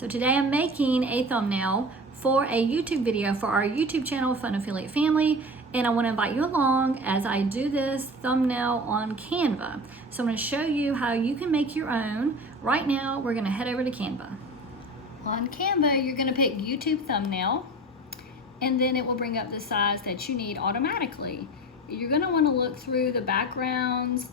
So today I'm making a thumbnail for a YouTube video for our YouTube channel, Fun Affiliate Family, and I want to invite you along as I do this thumbnail on Canva. So I'm going to show you how you can make your own. Right now, we're going to head over to Canva. On Canva, you're going to pick YouTube thumbnail, and then it will bring up the size that you need automatically. You're going to want to look through the backgrounds,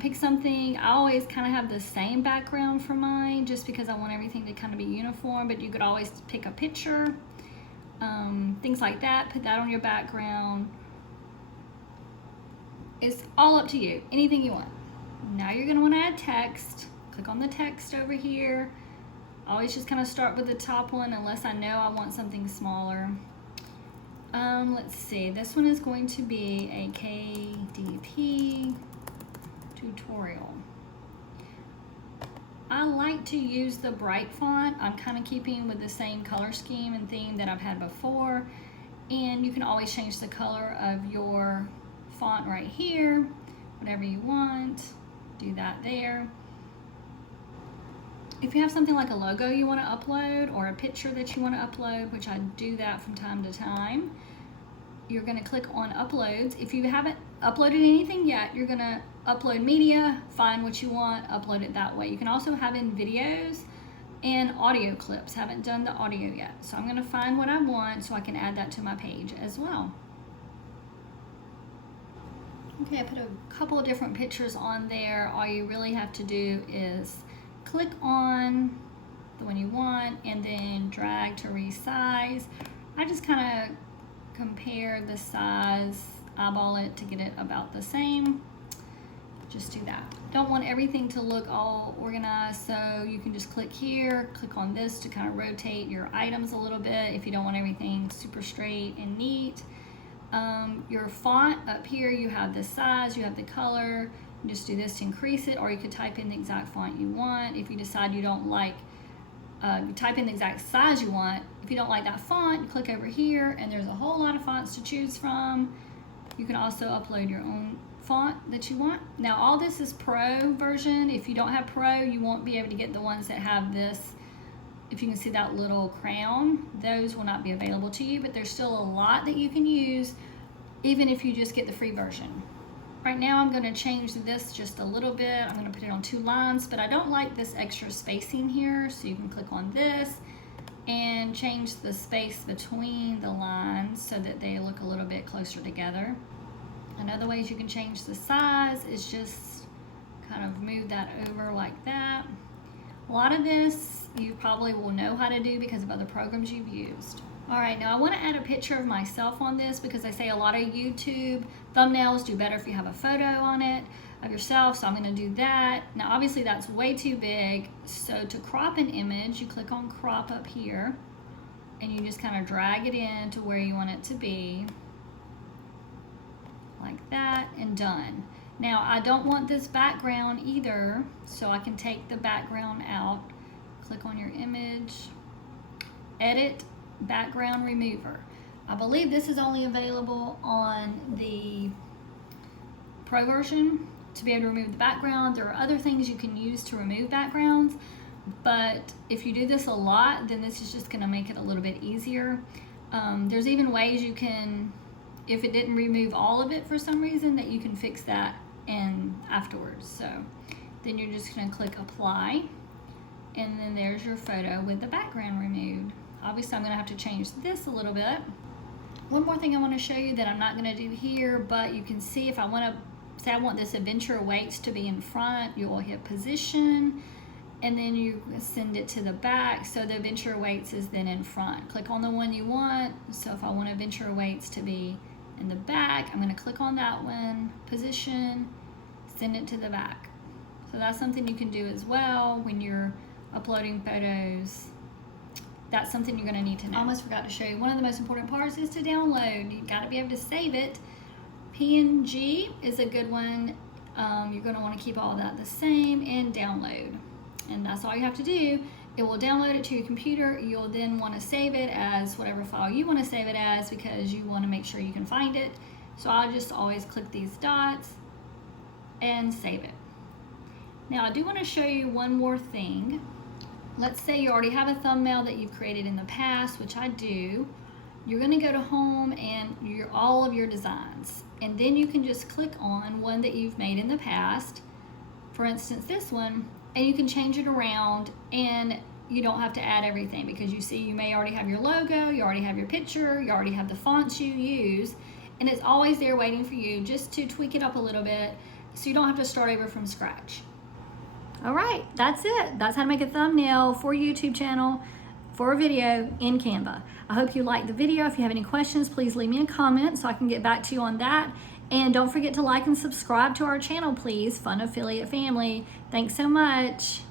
pick something. I always kind of have the same background for mine just because I want everything to kind of be uniform, but you could always pick a picture, things like that, put that on your background. It's all up to you, anything you want. Now you're going to want to add text. Click on the text over here. I always just kind of start with the top one unless I know I want something smaller. Let's see, this one is going to be a KDP tutorial. I like to use the bright font. I'm kind of keeping with the same color scheme and theme that I've had before, and you can always change the color of your font right here, whatever you want, do that there. If you have something like a logo you want to upload or a picture that you want to upload, which I do that from time to time, you're going to click on uploads. If you haven't uploaded anything yet, you're going to upload media, find what you want, upload it that way. You can also have in videos and audio clips. Haven't done the audio yet. So I'm going to find what I want so I can add that to my page as well. Okay, I put a couple of different pictures on there. All you really have to do is click on the one you want and then drag to resize. I just kind of compare the size, eyeball it to get it about the same. Just do that. Don't want everything to look all organized, so you can just click here, click on this to kind of rotate your items a little bit if you don't want everything super straight and neat. Your font up here, you have the size, you have the color. You just do this to increase it, or you could type in the exact font you want. If you decide you don't like, you type in the exact size you want. If you don't like that font, you click over here, and there's a whole lot of fonts to choose from. You can also upload your own font that you want. Now all this is Pro version. If you don't have Pro, you won't be able to get the ones that have this. If you can see that little crown, those will not be available to you, but there's still a lot that you can use even if you just get the free version. Right now I'm going to change this just a little bit. I'm going to put it on 2 lines, but I don't like this extra spacing here, so you can click on this and change the space between the lines so that they look a little bit closer together. Another ways you can change the size is just kind of move that over like that. A lot of this you probably will know how to do because of other programs you've used. All right, now I want to add a picture of myself on this because I say a lot of YouTube thumbnails do better if you have a photo on it of yourself, so I'm going to do that. Now obviously that's way too big, so to crop an image, you click on crop up here and you just kind of drag it in to where you want it to be, like that, and done. Now I don't want this background either, so I can take the background out. Click on your image, edit, background remover. I believe this is only available on the Pro version to be able to remove the background. There are other things you can use to remove backgrounds, but if you do this a lot, then this is just going to make it a little bit easier. There's even ways you can, if it didn't remove all of it for some reason, that you can fix that in afterwards. So then you're just going to click apply, and then there's your photo with the background removed. Obviously I'm going to have to change this a little bit. One more thing I want to show you that I'm not going to do here, but you can see if I want to say I want this adventure awaits to be in front, you will hit position and then you send it to the back, so the adventure awaits is then in front. Click on the one you want. So if I want adventure awaits to be in the back, I'm going to click on that one, position, send it to the back. So that's something you can do as well when you're uploading photos. That's something you're going to need to know. I almost forgot to show you. One of the most important parts is to download. You've got to be able to save it. PNG is a good one. You're going to want to keep all of that the same, and download. And that's all you have to do. It will download it to your computer. You'll then want to save it as whatever file you want to save it as because you want to make sure you can find it. So I'll just always click these dots and save it. Now I do want to show you one more thing. let's say you already have a thumbnail that you've created in the past, which I do. You're going to go to home and all of your designs, and then you can just click on one that you've made in the past, for instance this one, and you can change it around, and you don't have to add everything, because you see you may already have your logo, you already have your picture, you already have the fonts you use, and it's always there waiting for you just to tweak it up a little bit so you don't have to start over from scratch. All right, that's it. That's how to make a thumbnail for a YouTube channel for a video in Canva. I hope you liked the video. If you have any questions, please leave me a comment so I can get back to you on that. And don't forget to like and subscribe to our channel, please. Fun Affiliate Family. Thanks so much.